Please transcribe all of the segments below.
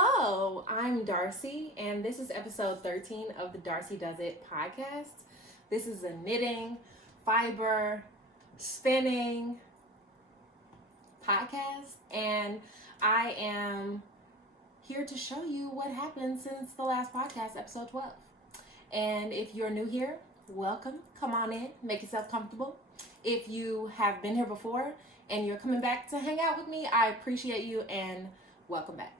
Hello, I'm Darcy, and this is episode 13 of the Darcidoesit podcast. This is a knitting, fiber, spinning podcast, and I am here to show you what happened since the last podcast, episode 12. And if you're new here, welcome. Come on in, make yourself comfortable. If you have been here before and you're coming back to hang out with me, I appreciate you and welcome back.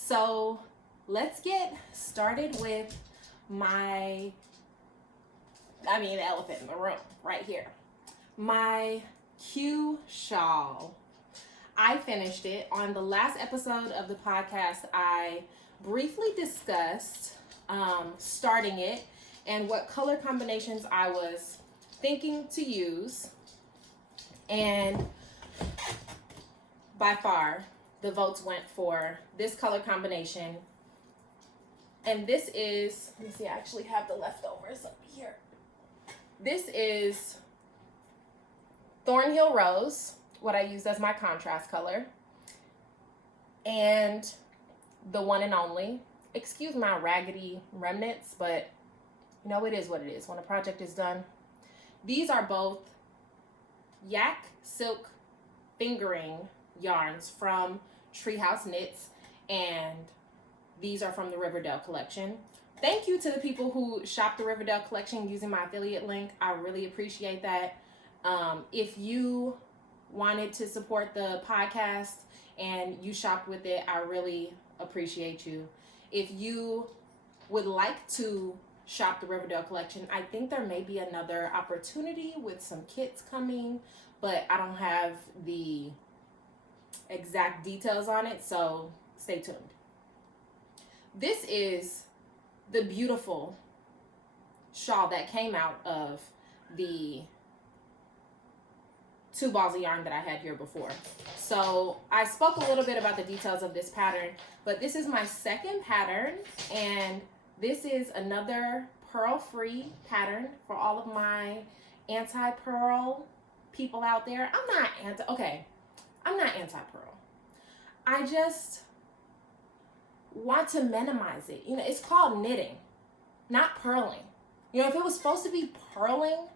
So let's get started with the elephant in the room right here. My Q shawl. I finished it. On the last episode of the podcast, I briefly discussed starting it and what color combinations I was thinking to use. And by far, the votes went for this color combination. And this is, let me see, I actually have the leftovers up here. This is Thornhill Rose, what I used as my contrast color. And the one and only, excuse my raggedy remnants, but you know, it is what it is when a project is done. These are both yak silk fingering yarns from Treehouse Knits, and these are from the Riverdale collection. Thank you to the people who shopped the Riverdale collection using my affiliate link. I really appreciate that. If you wanted to support the podcast and you shopped with it, I really appreciate you. If you would like to shop the Riverdale collection, I think there may be another opportunity with some kits coming, but I don't have the exact details on it, so stay tuned. This is the beautiful shawl that came out of the 2 balls of yarn that I had here before. So I spoke a little bit about the details of this pattern, but this is my second pattern, and this is another purl-free pattern for all of my anti-purl people out there. I'm not anti-purl. I just want to minimize it. You know, it's called knitting, not purling. You know, if it was supposed to be purling,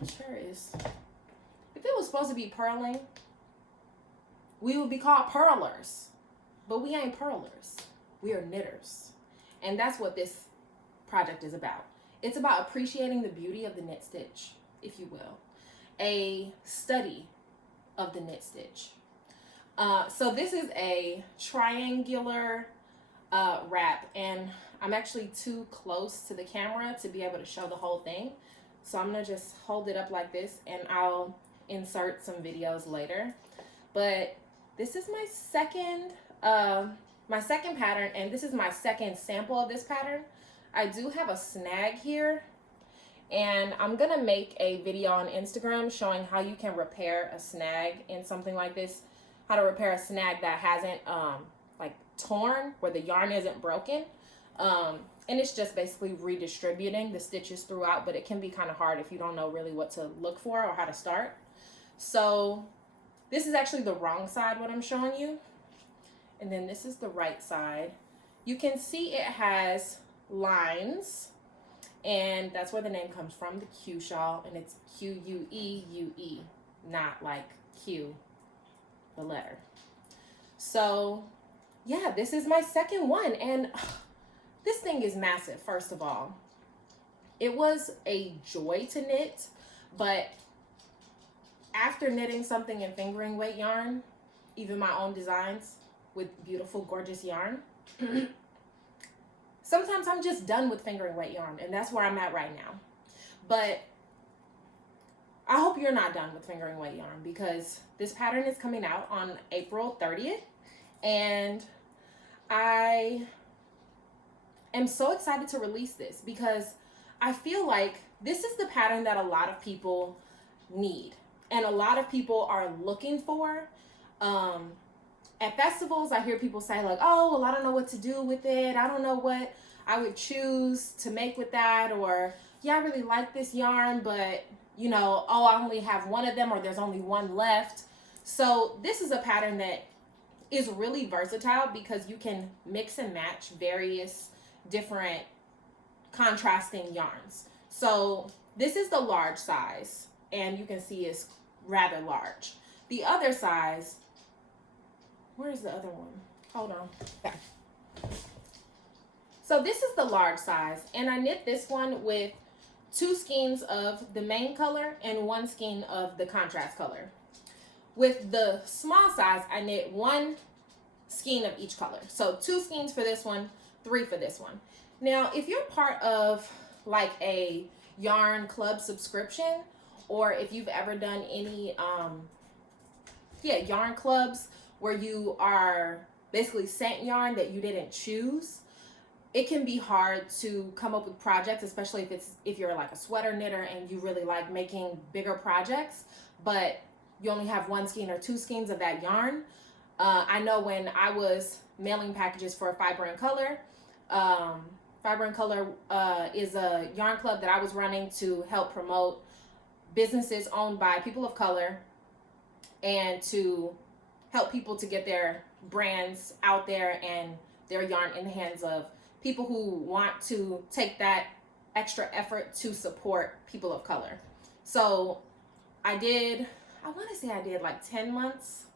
if it was supposed to be purling, we would be called purlers. But we ain't purlers. We are knitters. And that's what this project is about. It's about appreciating the beauty of the knit stitch, if you will. A study of the knit stitch. So this is a triangular wrap, and I'm actually too close to the camera to be able to show the whole thing. So I'm gonna just hold it up like this, and I'll insert some videos later. But this is my second pattern, and this is my second sample of this pattern. I do have a snag here, and I'm gonna make a video on Instagram showing how you can repair a snag in something like this, how to repair a snag that hasn't like torn, where the yarn isn't broken. And it's just basically redistributing the stitches throughout, but it can be kind of hard if you don't know really what to look for or how to start. So this is actually the wrong side, what I'm showing you. And then this is the right side. You can see it has lines, and that's where the name comes from, the Q shawl, and it's Q-U-E-U-E, not like Q, the letter. So yeah, this is my second one, and this thing is massive. First of all, it was a joy to knit, but after knitting something in fingering weight yarn, even my own designs with beautiful, gorgeous yarn, sometimes I'm just done with fingering weight yarn, and that's where I'm at right now. But I hope you're not done with fingering weight yarn, because this pattern is coming out on April 30th, and I am so excited to release this because I feel like this is the pattern that a lot of people need and a lot of people are looking for. At festivals, I hear people say like, oh, well, I don't know what to do with it. I don't know what I would choose to make with that. Or, yeah, I really like this yarn, but, you know, oh, I only have one of them, or there's only one left. So this is a pattern that is really versatile because you can mix and match various different contrasting yarns. So this is the large size, and you can see it's rather large. The other size, where's the other one? Hold on. Okay. So this is the large size, and I knit this one with 2 skeins of the main color and 1 skein of the contrast color. With the small size, I knit 1 skein of each color. So 2 skeins for this one, 3 for this one. Now, if you're part of like a yarn club subscription, or if you've ever done any yarn clubs where you are basically sent yarn that you didn't choose, it can be hard to come up with projects, especially if you're like a sweater knitter and you really like making bigger projects, but you only have 1 skein or 2 skeins of that yarn. I know when I was mailing packages for Fiber and Color, Fiber and Color is a yarn club that I was running to help promote businesses owned by people of color and to help people to get their brands out there and their yarn in the hands of people who want to take that extra effort to support people of color. So I want to say I did like 10 months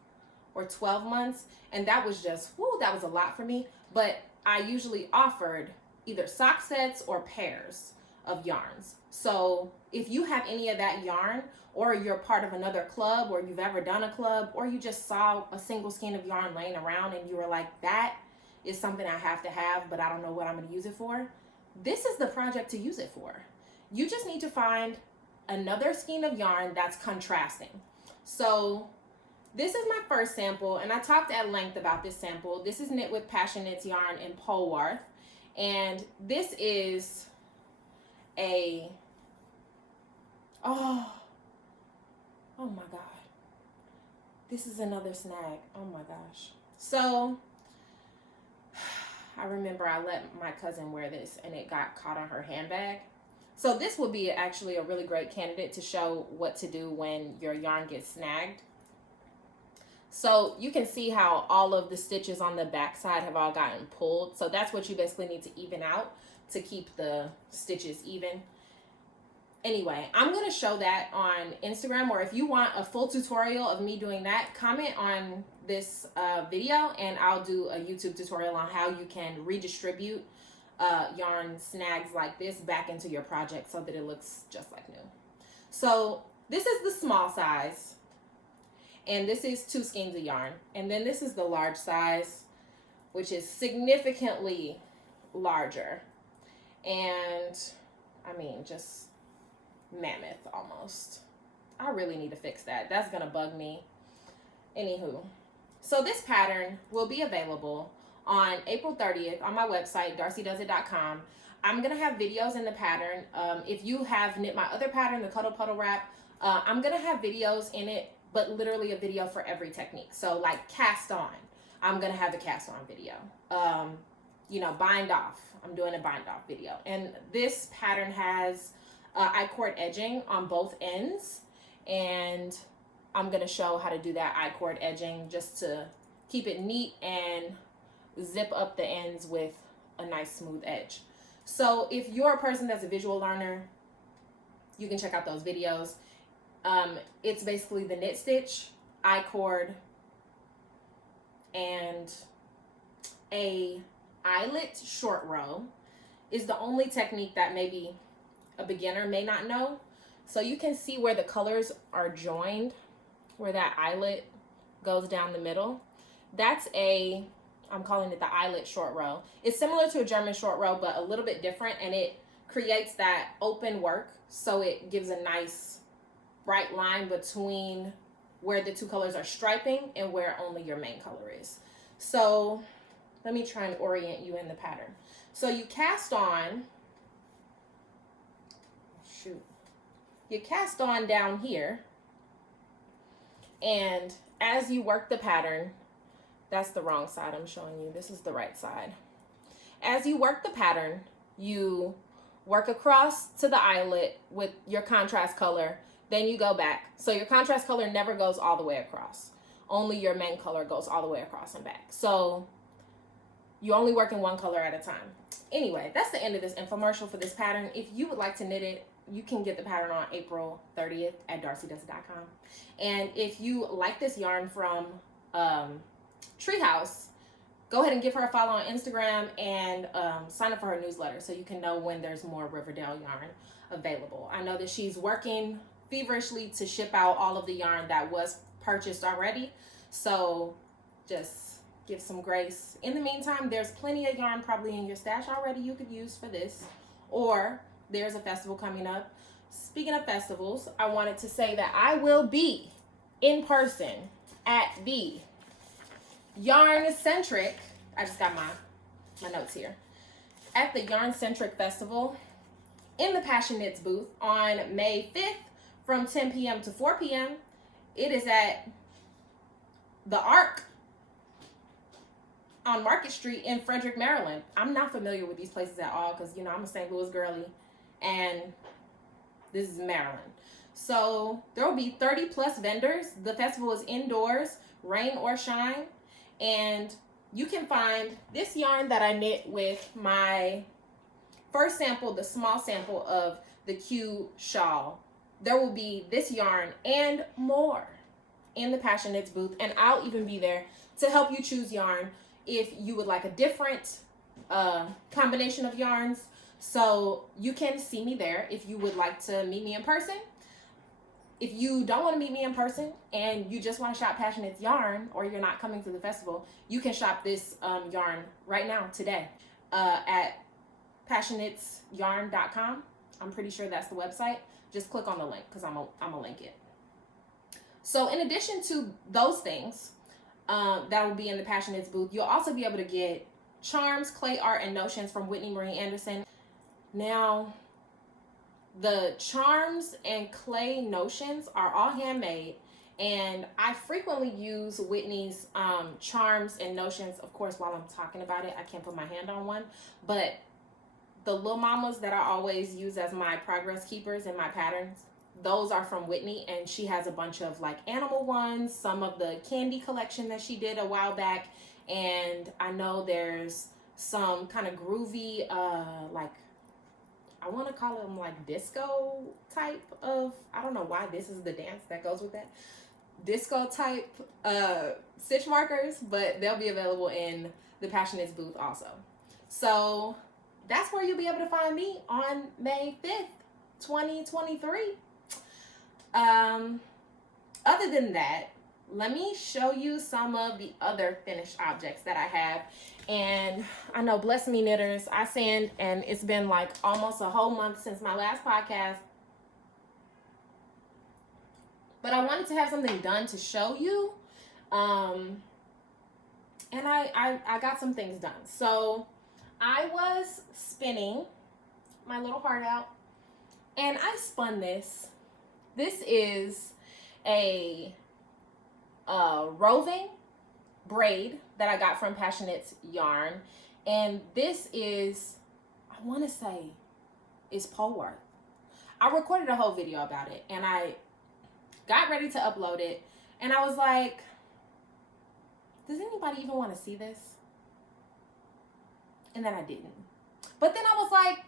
or 12 months, and that was just, that was a lot for me. But I usually offered either sock sets or pairs of yarns. So if you have any of that yarn, or you're part of another club, or you've ever done a club, or you just saw a single skein of yarn laying around and you were like, that is something I have to have, but I don't know what I'm going to use it for, this is the project to use it for. You just need to find another skein of yarn that's contrasting. So this is my first sample, and I talked at length about this sample. This is knit with PassionKNITs yarn in Polwarth, and this is a, oh my God. This is another snag. Oh my gosh. So I remember I let my cousin wear this and it got caught on her handbag. So this would be actually a really great candidate to show what to do when your yarn gets snagged. So you can see how all of the stitches on the back side have all gotten pulled. So that's what you basically need to even out to keep the stitches even. Anyway, I'm going to show that on Instagram, or if you want a full tutorial of me doing that, comment on this video and I'll do a YouTube tutorial on how you can redistribute yarn snags like this back into your project so that it looks just like new. So this is the small size, and this is 2 skeins of yarn. And then this is the large size, which is significantly larger. And I mean, just mammoth almost. I really need to fix that. That's gonna bug me. Anywho, so this pattern will be available on April 30th on my website, Darcidoesit.com. I'm gonna have videos in the pattern. If you have knit my other pattern, the Cuddlepuddlewrap, I'm gonna have videos in it, but literally a video for every technique. So like cast on, I'm gonna have a cast on video. You know, bind off, I'm doing a bind off video. And this pattern has I-cord edging on both ends, and I'm gonna show how to do that I-cord edging just to keep it neat and zip up the ends with a nice smooth edge. So if you're a person that's a visual learner, you can check out those videos. It's basically the knit stitch, I-cord, and a eyelet short row is the only technique that maybe a beginner may not know. So you can see where the colors are joined, where that eyelet goes down the middle. That's I'm calling it the eyelet short row. It's similar to a German short row, but a little bit different, and it creates that open work, so it gives a nice bright line between where the 2 colors are striping and where only your main color is. So let me try and orient you in the pattern. So you cast on, you cast on down here, and as you work the pattern, that's the wrong side I'm showing you, this is the right side. As you work the pattern, you work across to the eyelet with your contrast color, then you go back. So your contrast color never goes all the way across. only your main color goes all the way across and back. So you only work in one color at a time. Anyway, that's the end of this infomercial for this pattern. If you would like to knit it, you can get the pattern on April 30th at Darcidoesit.com. And if you like this yarn from Treehouse, go ahead and give her a follow on Instagram and sign up for her newsletter so you can know when there's more Riverdale yarn available. I know that she's working feverishly to ship out all of the yarn that was purchased already. So just give some grace. In the meantime, there's plenty of yarn probably in your stash already you could use for this, or there's a festival coming up. Speaking of festivals, I wanted to say that I will be in person at the Yarncentrick. I just got my notes here. At the Yarncentrick Festival in the PassionKNITs booth on May 5th from 10 p.m. to 4 p.m. It is at the Arc on Market Street in Frederick, Maryland. I'm not familiar with these places at all because, you know, I'm a St. Louis girly and this is Maryland. So there will be 30 plus vendors. The festival is indoors, rain or shine. And you can find this yarn that I knit with my first sample, the small sample of the Q shawl. There will be this yarn and more in the PassionKNITs booth, and I'll even be there to help you choose yarn if you would like a different combination of yarns. So you can see me there if you would like to meet me in person. If you don't want to meet me in person and you just want to shop PassionKNITs yarn, or you're not coming to the festival, you can shop this yarn right now, today, at PassionKnitsYarn.com. I'm pretty sure that's the website. Just click on the link because I'm gonna link it. So in addition to those things that will be in the PassionKNITs booth, you'll also be able to get charms, clay art, and notions from Whitney Marie Anderson. Now, the charms and clay notions are all handmade, and I frequently use Whitney's charms and notions. Of course, while I'm talking about it, I can't put my hand on one, but the little mamas that I always use as my progress keepers in my patterns, those are from Whitney, and she has a bunch of like animal ones, some of the candy collection that she did a while back, and I know there's some kind of groovy like, I want to call them like disco type of, I don't know why this is the dance that goes with that, disco type stitch markers, but they'll be available in the PassionKNITs booth also. So that's where you'll be able to find me on May 5th, 2023. Other than that, let me show you some of the other finished objects that I have. And I know, bless me knitters, I sand, and it's been like almost a whole month since my last podcast. But I wanted to have something done to show you. And I got some things done. So I was spinning my little heart out, and I spun this. This is a roving braid that I got from PassionKNITs yarn, and this is, I want to say, is Polworth. I recorded a whole video about it, and I got ready to upload it, and I was like, does anybody even want to see this? And then I didn't. But then I was like,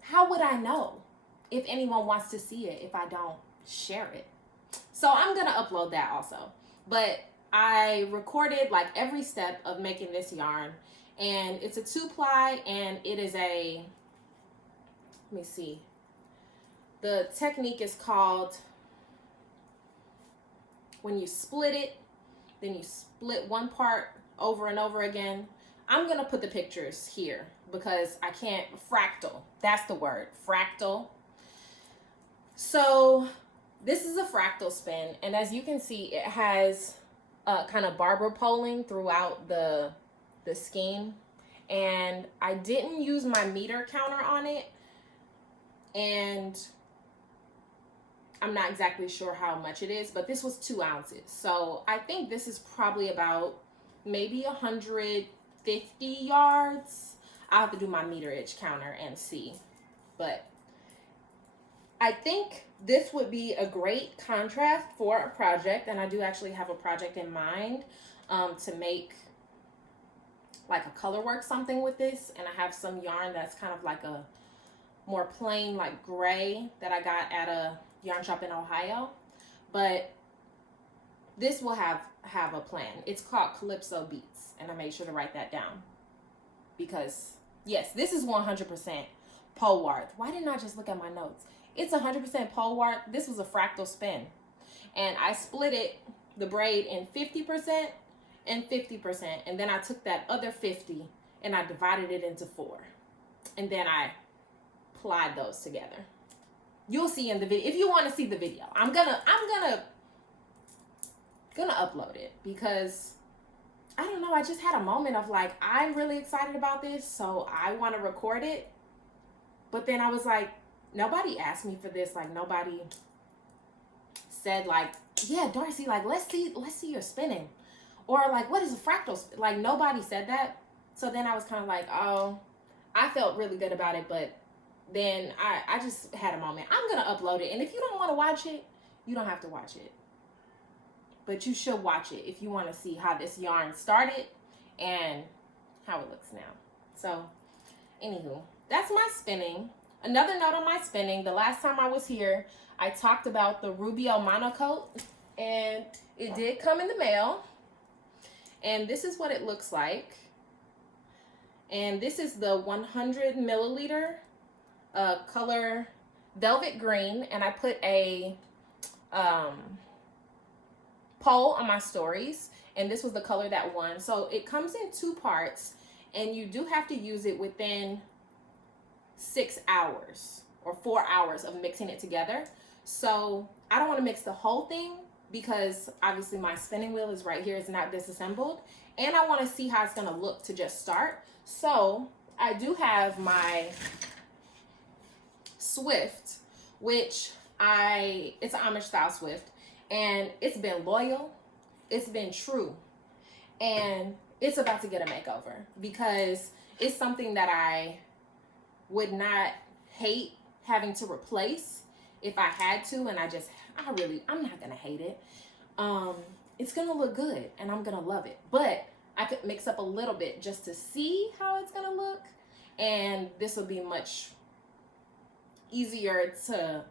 how would I know if anyone wants to see it if I don't share it? So I'm gonna upload that also. But I recorded like every step of making this yarn, and it's a 2-ply, and it is a, let me see, the technique is called, when you split it, then you split one part over and over again. I'm gonna put the pictures here because I can't, fractal, that's the word, fractal. So this is a fractal spin, and as you can see, it has kind of barber poling throughout the skein, and I didn't use my meter counter on it, and I'm not exactly sure how much it is, but this was 2 ounces. So I think this is probably about maybe 150 yards. I'll have to do my meterage counter and see, but I think this would be a great contrast for a project, and I do actually have a project in mind to make like a color work something with this, and I have some yarn that's kind of like a more plain like gray that I got at a yarn shop in Ohio, but this will have a plan. It's called Calypso Beats, and I made sure to write that down because yes, this is 100% pole wart. Why didn't I just look at my notes? It's 100% pole wart. This was a fractal spin, and I split it, the braid, in 50% and 50%, and then I took that other 50 and I divided it into 4, and then I plied those together. You'll see in the video if you want to see the video. I'm gonna upload it because I don't know, I just had a moment of like, I'm really excited about this, so I want to record it. But then I was like, nobody asked me for this. Like, nobody said like, yeah, Darcy, like, let's see your spinning, or like, what is a fractal spin? Like, nobody said that. So then I was kind of like, oh, I felt really good about it, but then I just had a moment. I'm gonna upload it, and if you don't want to watch it, you don't have to watch it, but you should watch it if you want to see how this yarn started and how it looks now. So anywho, that's my spinning. Another note on my spinning, the last time I was here, I talked about the Rubio monocoat, and it did come in the mail, and this is what it looks like. And this is the 100 milliliter color velvet green, and I put a poll on my stories, and this was the color that won. So it comes in 2 parts, and you do have to use it within 6 hours or 4 hours of mixing it together. So I don't want to mix the whole thing because obviously my spinning wheel is right here, it's not disassembled, and I want to see how it's going to look to just start. So I do have my Swift, which it's an Amish style Swift, and it's been loyal, it's been true, and it's about to get a makeover because it's something that I would not hate having to replace if I had to, and I'm not gonna hate it. It's gonna look good and I'm gonna love it, but I could mix up a little bit just to see how it's gonna look, and this will be much easier to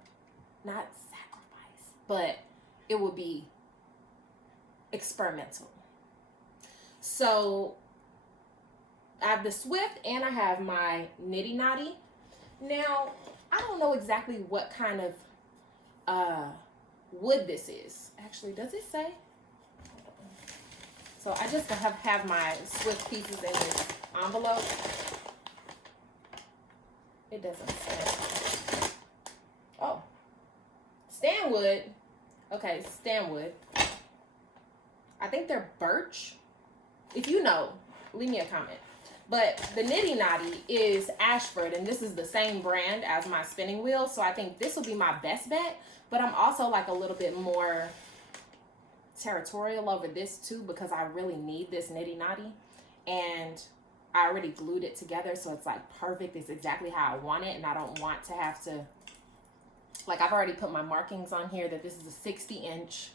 not sacrifice, but it will be experimental. So I have the Swift and I have my Knitty Knotty. Now, I don't know exactly what kind of wood this is. Actually, does it say? So I just have my Swift pieces in this envelope. It doesn't say. Oh, Stanwood. Okay, Stanwood. I think they're birch. If you know, leave me a comment. But the Knitty Knotty is Ashford, and this is the same brand as my spinning wheel, so I think this will be my best bet. But I'm also like a little bit more territorial over this too because I really need this Knitty Knotty, and I already glued it together, so it's like perfect. It's exactly how I want it, and I don't want to have to, like, I've already put my markings on here that this is a 60-inch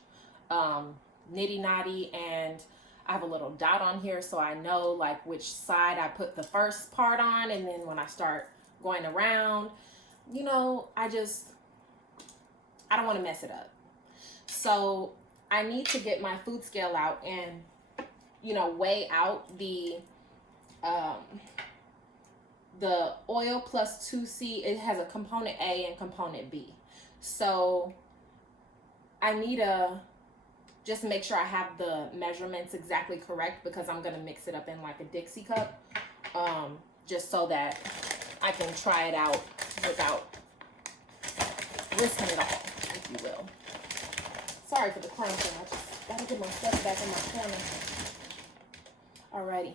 Knitty Knotty, and I have a little dot on here so I know like which side I put the first part on, and then when I start going around, you know, I don't want to mess it up. So I need to get my food scale out and, you know, weigh out the oil plus 2C. It has a component A and component B. So I need to just make sure I have the measurements exactly correct because I'm going to mix it up in like a Dixie cup, just so that I can try it out without risking it all, if you will. Sorry for the crunching. I just got to get my stuff back in my corner. Alrighty.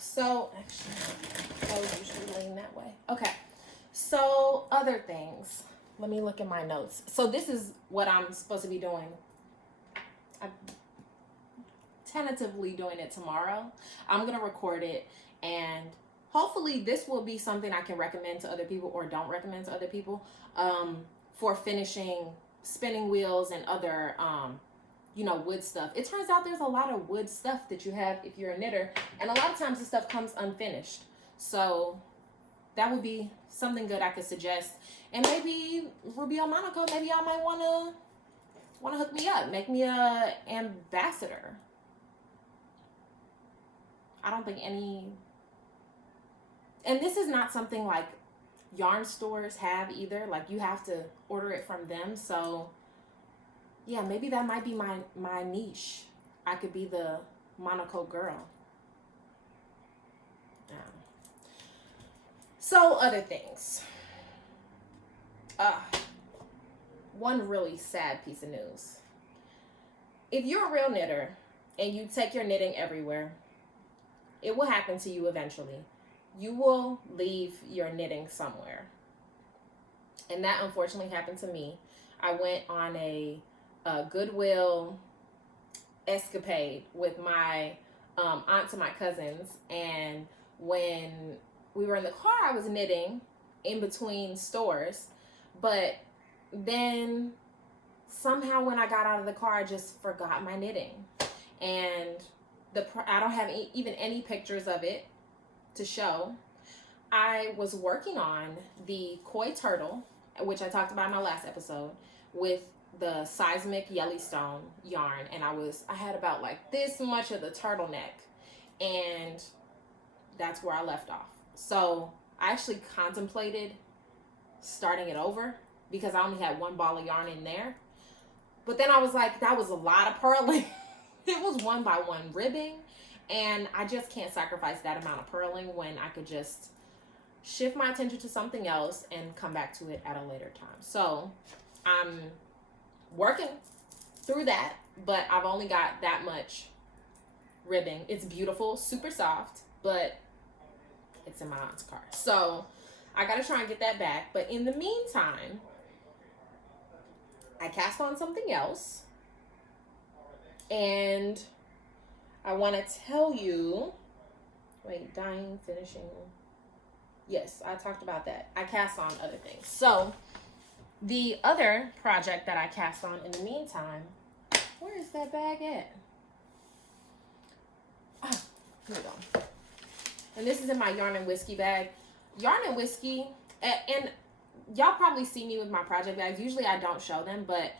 So, actually, I would usually lean that way. Okay. So, other things. Let me look at my notes. So, this is what I'm supposed to be doing. I'm tentatively doing it tomorrow. I'm going to record it, and hopefully this will be something I can recommend to other people or don't recommend to other people. for finishing spinning wheels and other, you know, wood stuff. It turns out there's a lot of wood stuff that you have if you're a knitter, and a lot of times the stuff comes unfinished. So that would be something good I could suggest. And maybe Rubio Monaco, maybe y'all might wanna hook me up, make me a ambassador. I don't think any, and this is not something like yarn stores have either. Like, you have to order it from them. So yeah, maybe that might be my niche. I could be the Monaco girl. Yeah. So other things. One really sad piece of news. If you're a real knitter and you take your knitting everywhere, it will happen to you eventually. You will leave your knitting somewhere. And that unfortunately happened to me. I went on a Goodwill escapade with my aunts and my cousins. And when we were in the car, I was knitting in between stores. But then somehow when I got out of the car, I just forgot my knitting. And I don't have even any pictures of it to show. I was working on the koi turtle, which I talked about in my last episode, with the seismic Yellowstone yarn, and I had about like this much of the turtleneck, and that's where I left off. So I actually contemplated starting it over because I only had one ball of yarn in there, but then I was like, that was a lot of purling. It was 1 by 1 ribbing, and I just can't sacrifice that amount of purling when I could just shift my attention to something else and come back to it at a later time. So I'm working through that, but I've only got that much ribbing. It's beautiful, super soft, but it's in my aunt's car. So I gotta try and get that back. But in the meantime, I cast on something else. And I want to tell you, dyeing, finishing. Yes, I talked about that. I cast on other things. So the other project that I cast on in the meantime, where is that bag at? Oh, here we go. And this is in my Yarn and Whiskey bag. Yarn and Whiskey, and y'all probably see me with my project bags. Usually I don't show them, but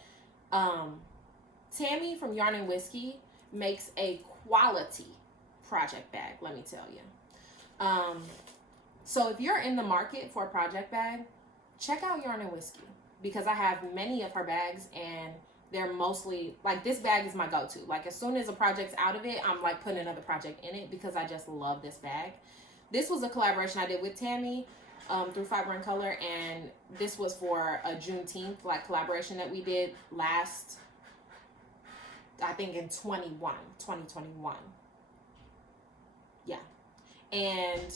Tammy from Yarn and Whiskey makes a quality project bag, let me tell you. So if you're in the market for a project bag, check out Yarn and Whiskey, because I have many of her bags and they're mostly, like, this bag is my go-to. Like, as soon as a project's out of it, I'm like putting another project in it because I just love this bag. This was a collaboration I did with Tammy through Fiber and Color, and this was for a Juneteenth like collaboration that we did last, I think in 2021. Yeah. And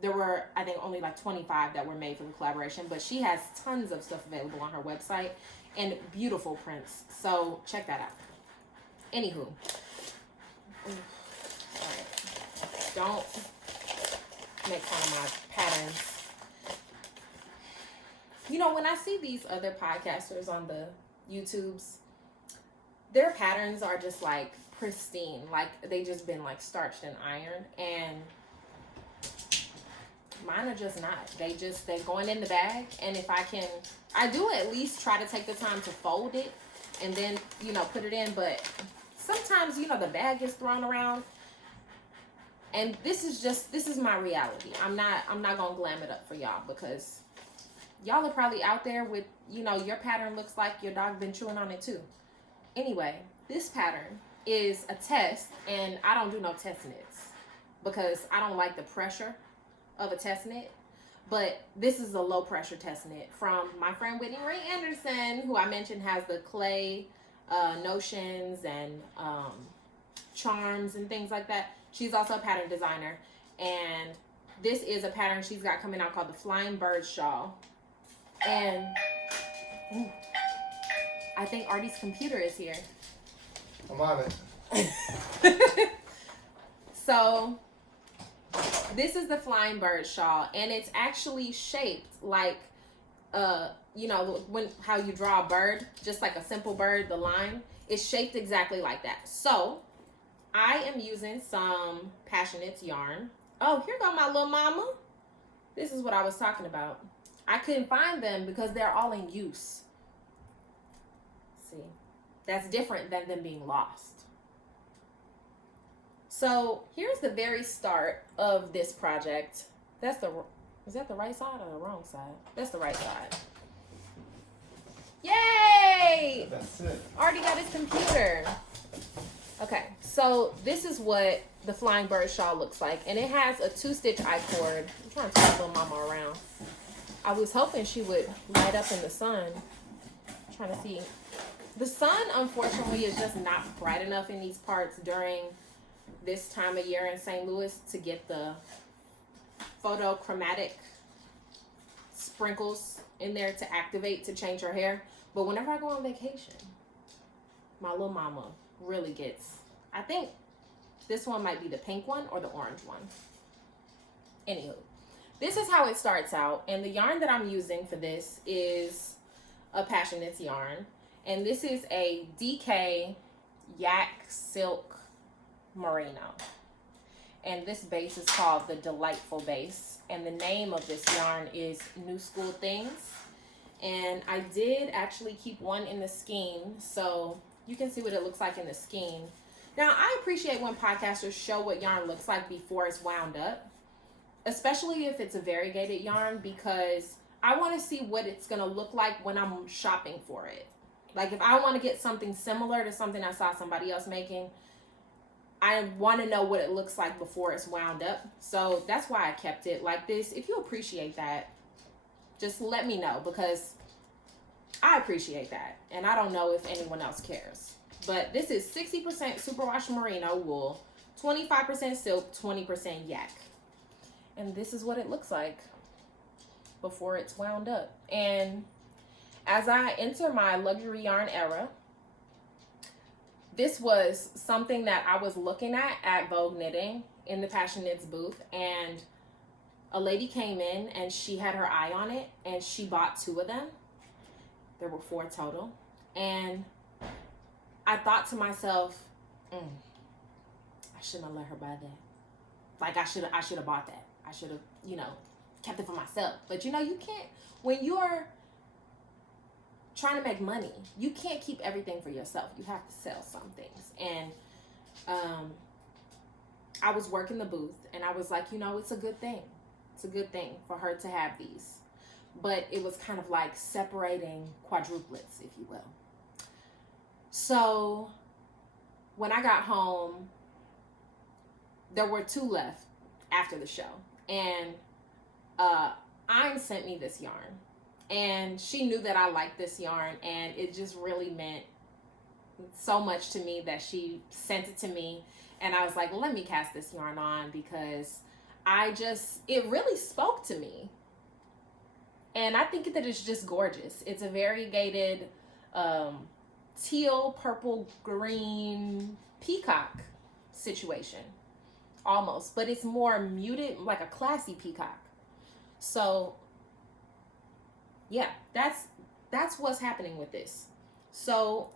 there were, I think, only like 25 that were made for the collaboration, but she has tons of stuff available on her website and beautiful prints. So check that out. Anywho. All right. Don't make fun of my patterns. You know, when I see these other podcasters on the YouTubes, their patterns are just like pristine, like they just been like starched and ironed, and mine are just not. They're going in the bag, and if I do at least try to take the time to fold it and then, you know, put it in, but sometimes, you know, the bag gets thrown around, and this is my reality. I'm not gonna glam it up for y'all, because y'all are probably out there with, you know, your pattern looks like your dog been chewing on it too. Anyway, this pattern is a test, and I don't do no test knits because I don't like the pressure of a test knit. But this is a low pressure test knit from my friend Whitney Ray Anderson, who I mentioned has the clay notions and charms and things like that. She's also a pattern designer, and this is a pattern she's got coming out called the Flying Bird Shawl. And I think Artie's computer is here. I'm on it. So this is the Flying Bird Shawl, and it's actually shaped like you know, how you draw a bird, just like a simple bird, the line is shaped exactly like that. So I am using some PassionKNITs yarn. Oh, here go my little mama. This is what I was talking about. I couldn't find them because they're all in use. See, that's different than them being lost. So here's the very start of this project. Is that the right side or the wrong side? That's the right side. Yay! That's it. Already got his computer. Okay, so this is what the flying bird shawl looks like. And it has a 2-stitch I-cord. I'm trying to turn little mama around. I was hoping she would light up in the sun. I'm trying to see. The sun, unfortunately, is just not bright enough in these parts during this time of year in St. Louis to get the photochromatic sprinkles in there to activate to change her hair. But whenever I go on vacation, my little mama really gets, I think this one might be the pink one or the orange one. Anywho, this is how it starts out, and the yarn that I'm using for this is a PassionKNITs yarn, and this is a DK Yak Silk Merino, and this base is called the Delightful Base, and the name of this yarn is New School Things. And I did actually keep one in the skein, so you can see what it looks like in the skein. Now, I appreciate when podcasters show what yarn looks like before it's wound up, especially if it's a variegated yarn, because I want to see what it's going to look like when I'm shopping for it. Like, if I want to get something similar to something I saw somebody else making, I want to know what it looks like before it's wound up. So that's why I kept it like this. If you appreciate that, just let me know, because I appreciate that. And I don't know if anyone else cares. But this is 60% superwash merino wool, 25% silk, 20% yak. And this is what it looks like before it's wound up. And as I enter my luxury yarn era, this was something that I was looking at Vogue Knitting in the PassionKNITs booth, and a lady came in and she had her eye on it and she bought 2 of them. There were 4 total. And I thought to myself, I shouldn't have let her buy that. Like, I should have bought that. I should have, you know, kept it for myself. But you know, you can't, when you're trying to make money, you can't keep everything for yourself. You have to sell some things. And I was working the booth and I was like, you know, it's a good thing. It's a good thing for her to have these. But it was kind of like separating quadruplets, if you will. So when I got home, there were 2 left after the show. And Ayn sent me this yarn. And she knew that I liked this yarn. And it just really meant so much to me that she sent it to me. And I was like, let me cast this yarn on, because it really spoke to me. And I think that it's just gorgeous. It's a variegated teal, purple, green peacock situation, almost. But it's more muted, like a classy peacock. So, yeah, that's what's happening with this. So,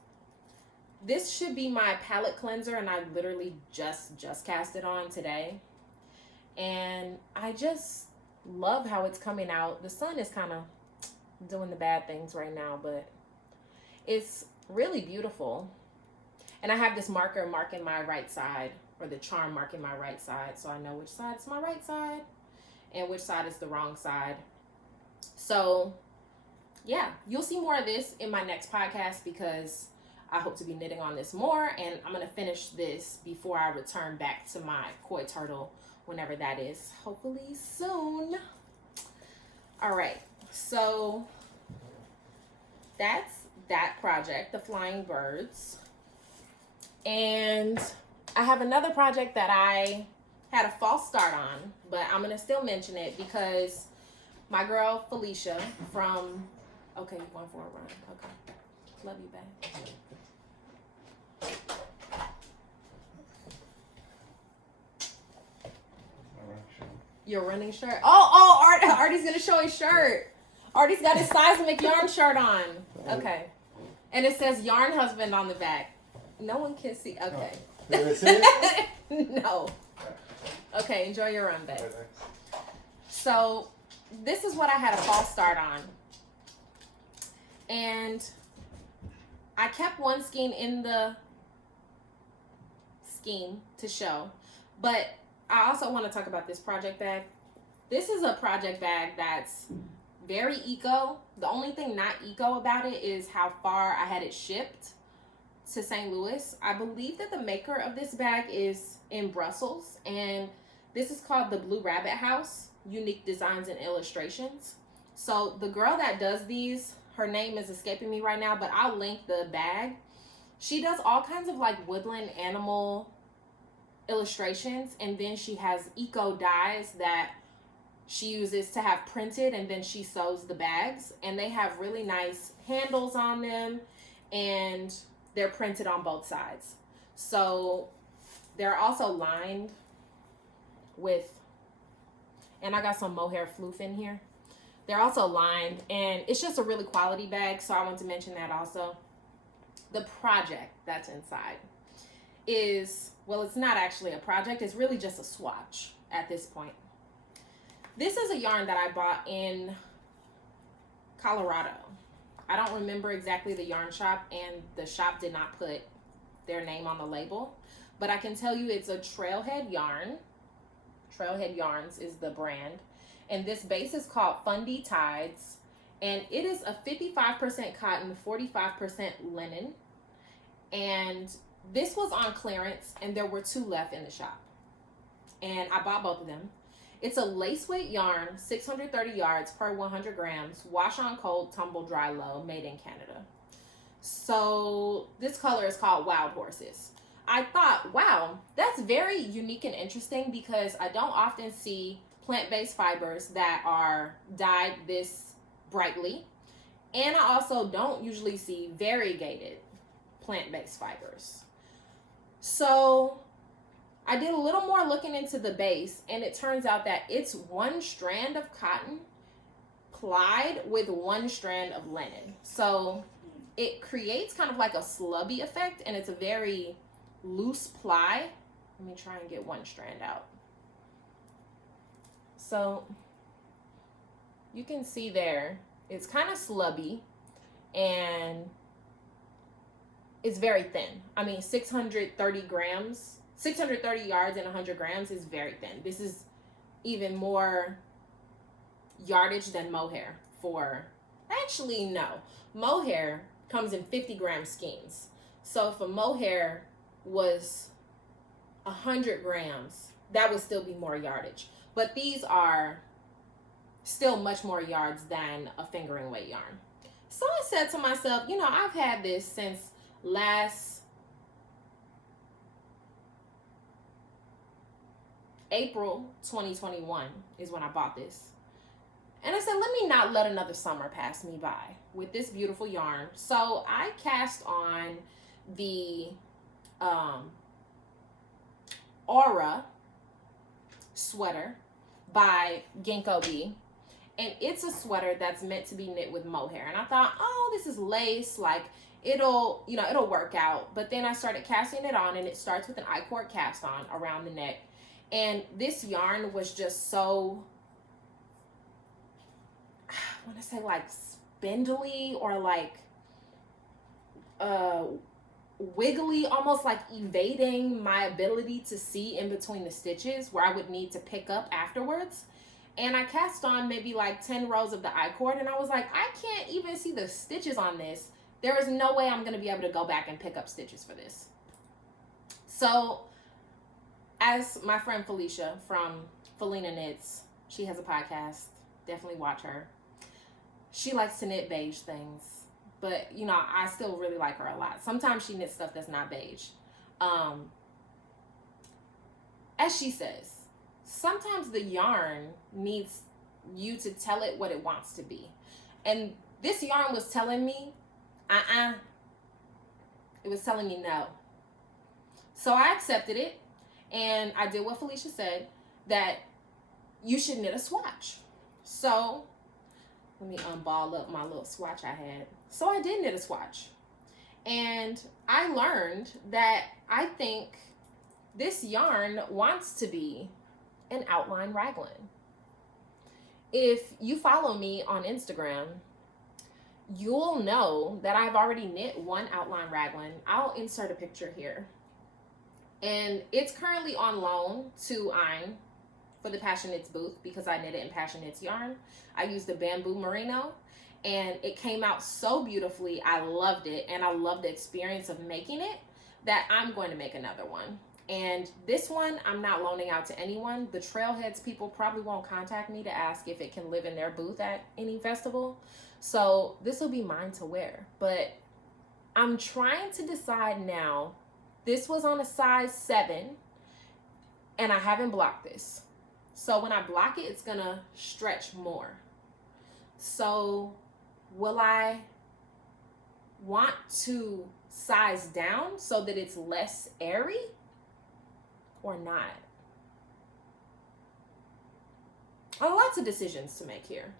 this should be my palette cleanser, and I literally just cast it on today. And I just love how it's coming out. The sun is kind of doing the bad things right now, but it's really beautiful. And I have this marker marking my right side, or the charm marking my right side, so I know which side is my right side and which side is the wrong side. So yeah, you'll see more of this in my next podcast, because I hope to be knitting on this more, and I'm going to finish this before I return back to my koi turtle, whenever that is, hopefully soon. All right, so that's that project, the flying birds. And I have another project that I had a false start on, but I'm going to still mention it because my girl Felicia from, okay, you going for a run. Okay. Love you, babe. Your running shirt. Oh, Artie's gonna show his shirt. Artie's got his seismic yarn shirt on. Okay. And it says Yarn Husband on the back. No one can see. Okay. Did they see it? No. Okay, enjoy your run, babe. So, this is what I had a false start on. And I kept one skein in the scheme to show. But I also want to talk about this project bag. This is a project bag that's very eco. The only thing not eco about it is how far I had it shipped to St. Louis. I believe that the maker of this bag is in Brussels, and this is called the Blue Rabbit House, Unique Designs and Illustrations. So the girl that does these, her name is escaping me right now, but I'll link the bag. She does all kinds of like woodland animal illustrations, and then she has eco dyes that she uses to have printed, and then she sews the bags, and they have really nice handles on them, and they're printed on both sides. So they're also lined with, and I got some mohair floof in here. They're also lined, and it's just a really quality bag, so I want to mention that also. The project that's inside is, well, it's not actually a project, it's really just a swatch at this point. This is a yarn that I bought in Colorado. I don't remember exactly the yarn shop, and the shop did not put their name on the label, but I can tell you it's a Trailhead yarn. Trailhead Yarns is the brand, and this base is called Fundy Tides, and it is a 55% cotton, 45% linen, and this was on clearance, and there were 2 left in the shop, and I bought both of them. It's a lace weight yarn, 630 yards per 100 grams, wash on cold, tumble dry low, made in Canada. So this color is called Wild Horses. I thought, wow, that's very unique and interesting because I don't often see plant-based fibers that are dyed this brightly. And I also don't usually see variegated plant-based fibers. So I did a little more looking into the base, and it turns out that it's 1 strand of cotton plied with 1 strand of linen. So it creates kind of like a slubby effect, and it's a very loose ply. Let me try and get 1 strand out. So you can see there, it's kind of slubby, and it's very thin. I mean, 630 grams, 630 yards and 100 grams is very thin. This is even more yardage than mohair for, actually no, mohair comes in 50 gram skeins. So if a mohair was 100 grams, that would still be more yardage. But these are still much more yards than a fingering weight yarn. So I said to myself, you know, I've had this since last April 2021 is when I bought this. And I said, let me not let another summer pass me by with this beautiful yarn. So I cast on the Aura sweater by Ginkgo Bee. And it's a sweater that's meant to be knit with mohair. And I thought, oh, this is lace, like it'll, you know, it'll work out. But then I started casting it on, and it starts with an I-cord cast on around the neck. And this yarn was just so, I want to say like spindly or like wiggly, almost like evading my ability to see in between the stitches where I would need to pick up afterwards. And I cast on maybe like 10 rows of the I-cord, and I was like, I can't even see the stitches on this. There is no way I'm going to be able to go back and pick up stitches for this. So as my friend Felicia from Felina Knits, she has a podcast, definitely watch her. She likes to knit beige things, but you know, I still really like her a lot. Sometimes she knits stuff that's not beige. As she says, sometimes the yarn needs you to tell it what it wants to be. And this yarn was telling me, it was telling me no. So I accepted it, and I did what Felicia said, that you should knit a swatch. So Let me unball up my little swatch I had. So I did knit a swatch. And I learned that I think this yarn wants to be an outline raglan. If you follow me on Instagram, you'll know that I've already knit one outline raglan. I'll insert a picture here. And it's currently on loan to Ein for the PassionKNITs booth because I knit it in PassionKNITs yarn. I used the bamboo merino and it came out so beautifully. I loved it and I loved the experience of making it that I'm going to make another one. And this one I'm not loaning out to anyone. The Trailheads people probably won't contact me to ask if it can live in their booth at any festival. So this will be mine to wear. But I'm trying to decide now. This was on a size 7 and I haven't blocked this. So when I block it, it's gonna stretch more. So will I want to size down so that it's less airy or not? Lots of decisions to make here.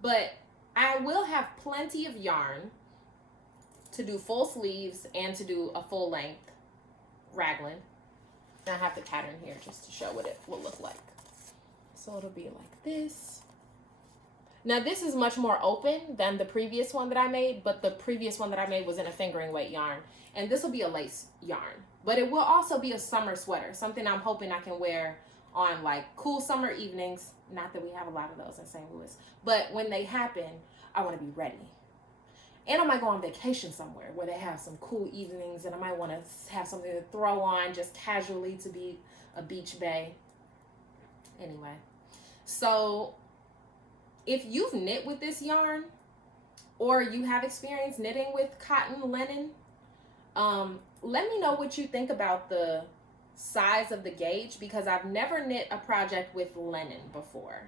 But I will have plenty of yarn to do full sleeves and to do a full length raglan. And I have the pattern here just to show what it will look like. So it'll be like this. Now this is much more open than the previous one that I made, but the previous one that I made was in a fingering weight yarn. And this will be a lace yarn. But it will also be a summer sweater, something I'm hoping I can wear on like cool summer evenings. Not that we have a lot of those in St. Louis, but when they happen, I want to be ready. And I might go on vacation somewhere where they have some cool evenings and I might want to have something to throw on just casually to be a beach bae. Anyway, so if you've knit with this yarn or you have experience knitting with cotton linen, let me know what you think about the size of the gauge because I've never knit a project with linen before.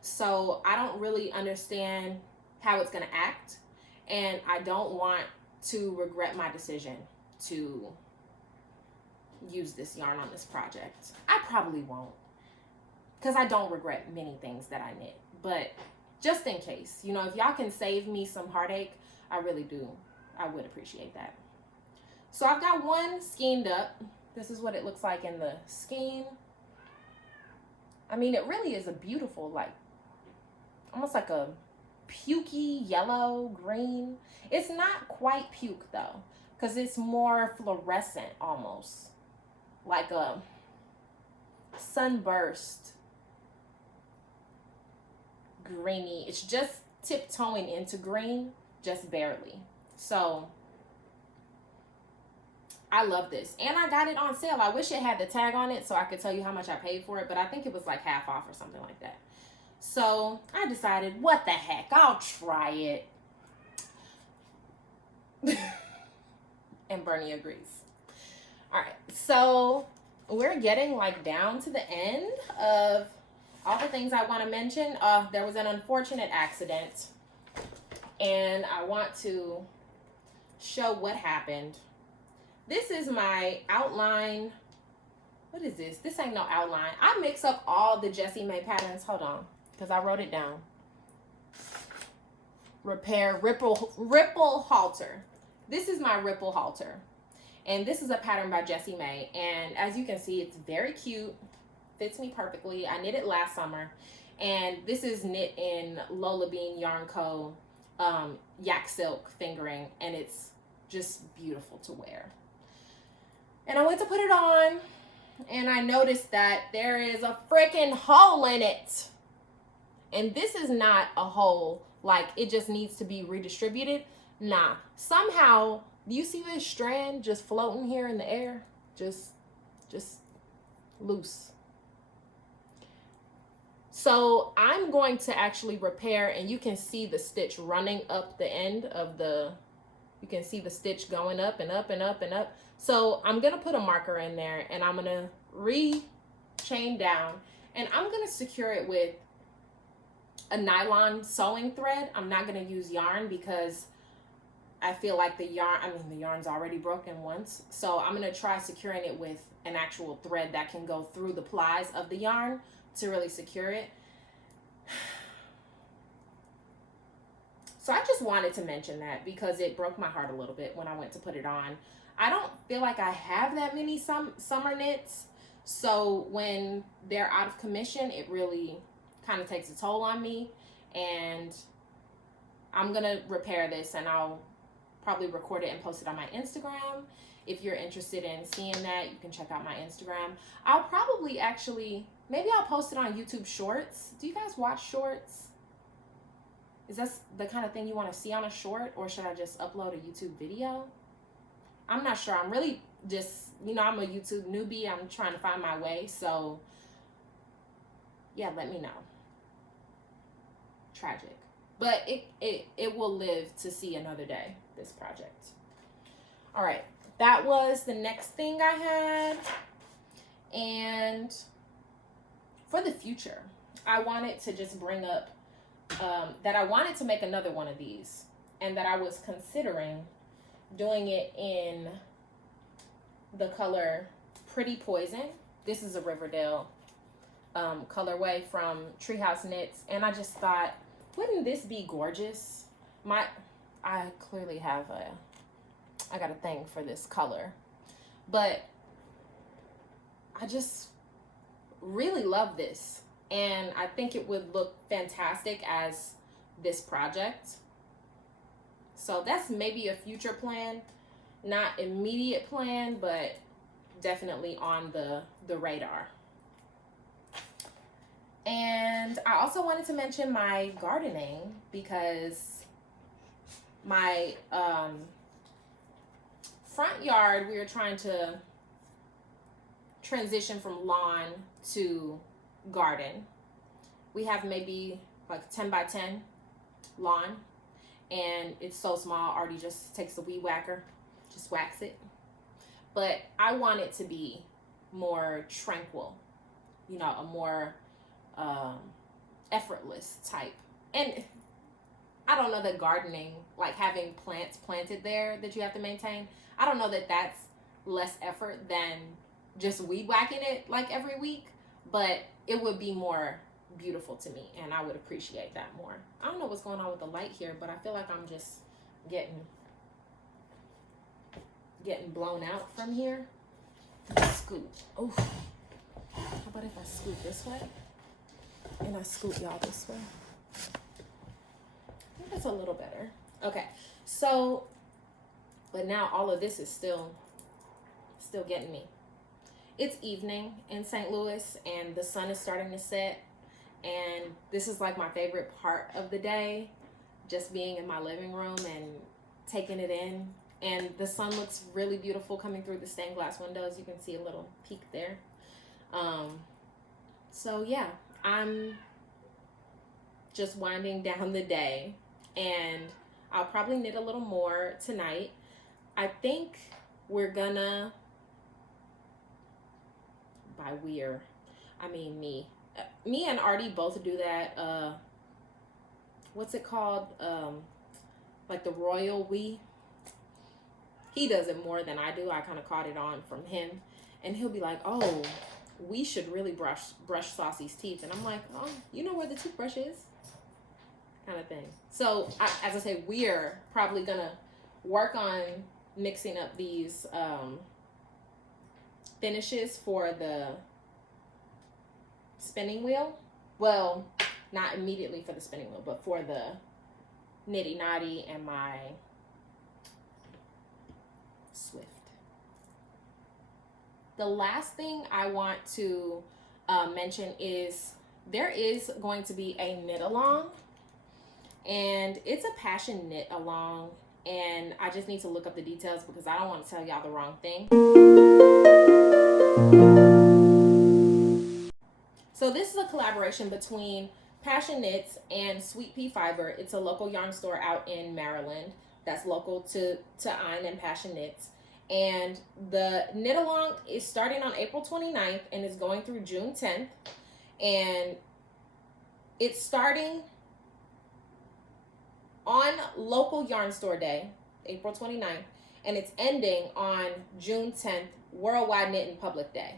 So I don't really understand how it's going to act. And I don't want to regret my decision to use this yarn on this project. I probably won't because I don't regret many things that I knit. But just in case, you know, if y'all can save me some heartache, I really do. I would appreciate that. So I've got one skeined up. This is what it looks like in the skein. I mean, it really is a beautiful, like, almost like a pukey yellow green. It's not quite puke though because it's more fluorescent, almost like a sunburst greeny. It's just tiptoeing into green, just barely. So I love this and I got it on sale. I wish it had the tag on it so I could tell you how much I paid for it, but I think it was like half off or something like that. So I decided, what the heck, I'll try it. And Bernie agrees. All right, so we're getting like down to the end of all the things I want to mention. There was an unfortunate accident and I want to show what happened. This is my outline. What is this? This ain't no outline. I mix up all the Jessie May patterns. Hold on. Because I wrote it down. Repair ripple halter. This is my ripple halter. And this is a pattern by Jessie May. And as you can see, it's very cute. Fits me perfectly. I knit it last summer. And this is knit in Lola Bean Yarn Co. Yak Silk fingering. And it's just beautiful to wear. And I went to put it on. And I noticed that there is a freaking hole in it. And this is not a hole, like it just needs to be redistributed. Nah, somehow, do you see this strand just floating here in the air? Just loose. So I'm going to actually repair, and you can see the stitch running up the end of you can see the stitch going up and up and up and up. So I'm gonna put a marker in there and I'm gonna re-chain down and I'm gonna secure it with a nylon sewing thread. I'm not going to use yarn because I feel like the yarn's already broken once. So I'm going to try securing it with an actual thread that can go through the plies of the yarn to really secure it. So I just wanted to mention that because it broke my heart a little bit when I went to put it on. I don't feel like I have that many summer knits. So when they're out of commission, it really kind of takes a toll on me. And I'm going to repair this, and I'll probably record it and post it on my Instagram. If you're interested in seeing that, you can check out my Instagram. I'll probably actually, maybe I'll post it on YouTube Shorts. Do you guys watch Shorts? Is that the kind of thing you want to see on a short, or should I just upload a YouTube video? I'm not sure. I'm really just, you know, I'm a YouTube newbie. I'm trying to find my way. So yeah, let me know. Tragic. But it will live to see another day, this project. All right. That was the next thing I had. And for the future, I wanted to just bring up that I wanted to make another one of these, and that I was considering doing it in the color Pretty Poison. This is a Riverdale colorway from Treehouse Knits, and I just thought, wouldn't this be gorgeous? I clearly have I got a thing for this color, but I just really love this, and I think it would look fantastic as this project. So that's maybe a future plan, not immediate plan, but definitely on the radar. And I also wanted to mention my gardening, because my front yard, we are trying to transition from lawn to garden. We have maybe like 10 by 10 lawn, and it's so small, Artie just takes the weed whacker, just whacks it. But I want it to be more tranquil, you know, a more effortless type. And I don't know that gardening, like having plants planted there that you have to maintain, I don't know that that's less effort than just weed whacking it like every week, but it would be more beautiful to me, and I would appreciate that more. I don't know what's going on with the light here, but I feel like I'm just getting blown out from here. Scoop. Oh, how about if I scoop this way and I scoop y'all this way? I think that's a little better. Okay, so, but now all of this is still getting me. It's evening in St. Louis, and the sun is starting to set, and this is like my favorite part of the day, just being in my living room and taking it in. And the sun looks really beautiful coming through the stained glass windows. You can see a little peek there. So yeah, I'm just winding down the day, and I'll probably knit a little more tonight. I think we're gonna, by we're, I mean me and Artie both do that, what's it called, like the royal we. He does it more than I do. I kind of caught it on from him, and he'll be like, oh, we should really brush Saucy's teeth. And I'm like, oh, you know where the toothbrush is? Kind of thing. So, as I say, we're probably going to work on mixing up these finishes for the spinning wheel. Well, not immediately for the spinning wheel, but for the Nitty Knotty and my Swift. The last thing I want to mention is there is going to be a knit along, and it's a Passion Knit Along, and I just need to look up the details because I don't want to tell y'all the wrong thing. So this is a collaboration between PassionKNITs and Sweet Pea Fiber. It's a local yarn store out in Maryland that's local to Ein and PassionKNITs. And the knit along is starting on April 29th and is going through June 10th. And it's starting on local yarn store day, April 29th, and it's ending on June 10th, Worldwide Knit in Public Day.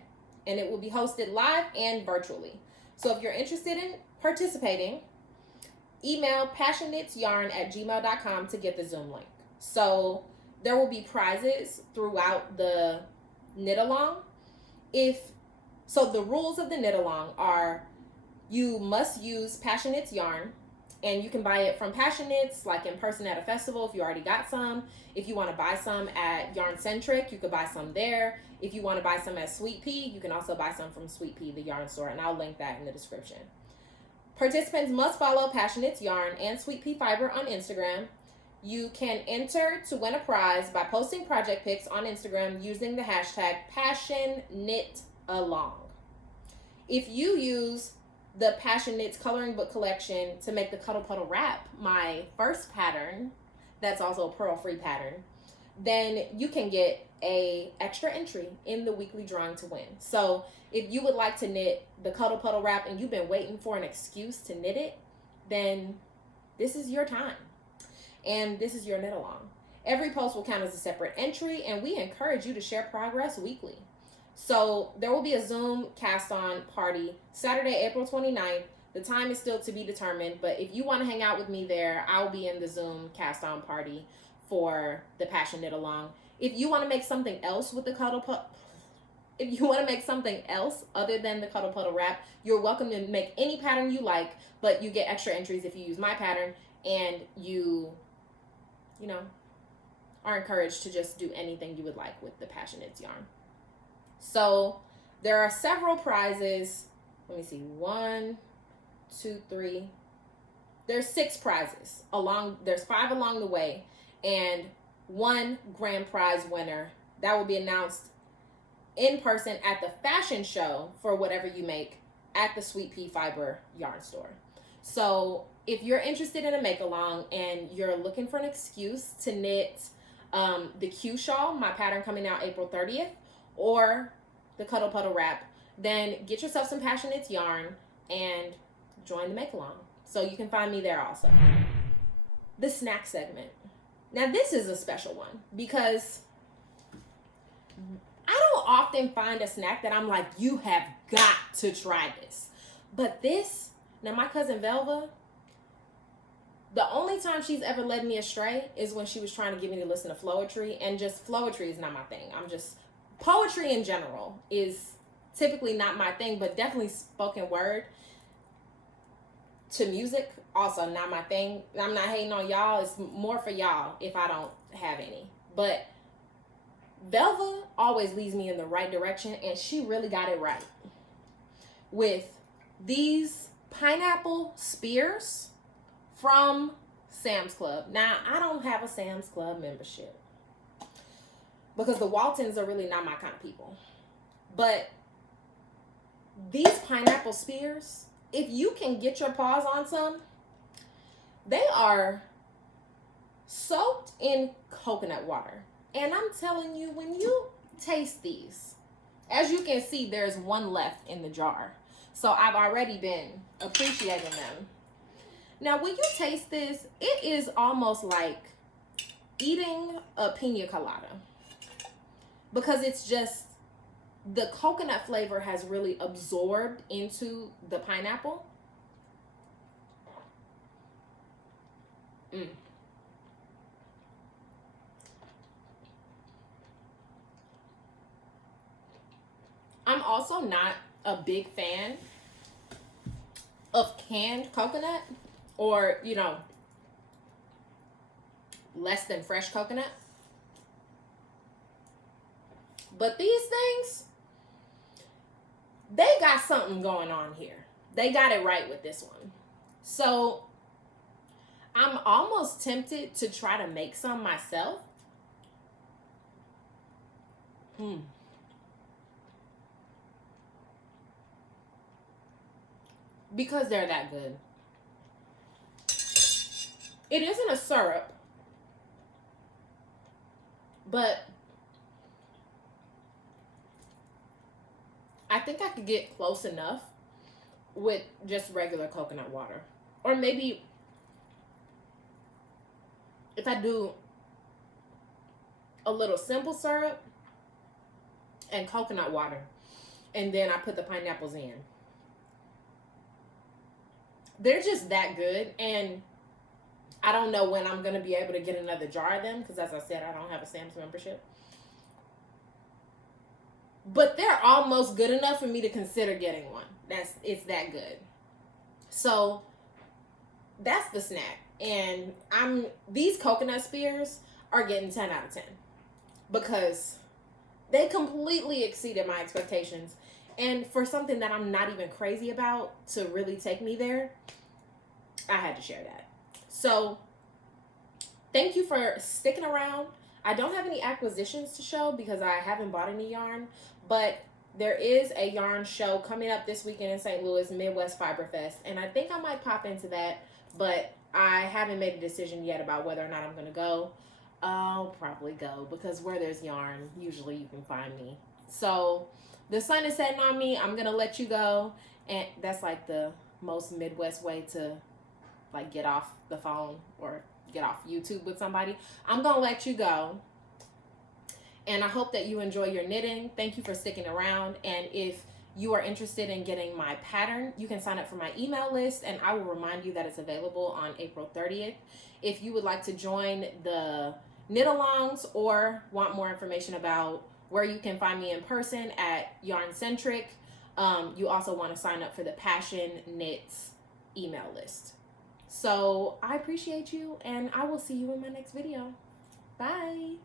And it will be hosted live and virtually. So if you're interested in participating, email passionknitsyarn@gmail.com to get the Zoom link. So there will be prizes throughout the knit along. So the rules of the knit along are you must use PassionKNITs yarn, and you can buy it from PassionKNITs, like in person at a festival if you already got some. If you want to buy some at Yarncentrick, you could buy some there. If you want to buy some at Sweet Pea, you can also buy some from Sweet Pea, the yarn store, and I'll link that in the description. Participants must follow PassionKNITs Yarn and Sweet Pea Fiber on Instagram. You can enter to win a prize by posting project pics on Instagram using the hashtag PassionKNITAlong. If you use the PassionKNITs coloring book collection to make the Cuddlepuddlewrap, my first pattern, that's also a purl-free pattern, then you can get a extra entry in the weekly drawing to win. So if you would like to knit the Cuddlepuddlewrap and you've been waiting for an excuse to knit it, then this is your time. And this is your knit along. Every post will count as a separate entry, and we encourage you to share progress weekly. So there will be a Zoom cast on party Saturday, April 29th. The time is still to be determined, but if you want to hang out with me there, I'll be in the Zoom cast on party for the PassionKNIT Along. If you want to make something else with the if you want to make something else other than the Cuddlepuddlewrap, you're welcome to make any pattern you like, but you get extra entries if you use my pattern, and you are encouraged to just do anything you would like with the PassionKNITs yarn. So there are several prizes. Let me see. 1, 2, 3. There's 6 prizes there's 5 along the way, and 1 grand prize winner that will be announced in person at the fashion show for whatever you make at the Sweet Pea Fiber yarn store. So if you're interested in a make along and you're looking for an excuse to knit the Q shawl, my pattern coming out April 30th, or the Cuddlepuddlewrap, then get yourself some PassionKNITs yarn and join the make along. So you can find me there also. The snack segment. Now this is a special one because I don't often find a snack that I'm like, you have got to try this. But this, now my cousin Velva, the only time she's ever led me astray is when she was trying to get me to listen to Flowetry, and just Flowetry is not my thing. Poetry in general is typically not my thing, but definitely spoken word to music, also not my thing. I'm not hating on y'all. It's more for y'all if I don't have any. But Velva always leads me in the right direction, and she really got it right with these pineapple spears from Sam's Club. Now, I don't have a Sam's Club membership because the Waltons are really not my kind of people. But these pineapple spears, if you can get your paws on some, they are soaked in coconut water. And I'm telling you, when you taste these, as you can see, there's one left in the jar. So I've already been appreciating them. Now, when you taste this, it is almost like eating a pina colada, because it's just, the coconut flavor has really absorbed into the pineapple. I'm also not a big fan of canned coconut, or, less than fresh coconut. But these things, they got something going on here. They got it right with this one. So I'm almost tempted to try to make some myself. Because they're that good. It isn't a syrup, but I think I could get close enough with just regular coconut water. Or maybe if I do a little simple syrup and coconut water, and then I put the pineapples in, they're just that good. And I don't know when I'm going to be able to get another jar of them because, as I said, I don't have a Sam's membership. But they're almost good enough for me to consider getting one. It's that good. So that's the snack. And these coconut spears are getting 10 out of 10 because they completely exceeded my expectations. And for something that I'm not even crazy about to really take me there, I had to share that. So thank you for sticking around. I don't have any acquisitions to show because I haven't bought any yarn, but there is a yarn show coming up this weekend in St. Louis, Midwest Fiber Fest, and I think I might pop into that, but I haven't made a decision yet about whether or not I'm going to go. I'll probably go because where there's yarn, usually you can find me. So the sun is setting on me. I'm going to let you go, and that's like the most Midwest way to like get off the phone or get off YouTube with somebody. I'm going to let you go. And I hope that you enjoy your knitting. Thank you for sticking around. And if you are interested in getting my pattern, you can sign up for my email list, and I will remind you that it's available on April 30th. If you would like to join the knit alongs or want more information about where you can find me in person at Yarncentrick, you also want to sign up for the PassionKNITs email list. So I appreciate you, and I will see you in my next video. Bye.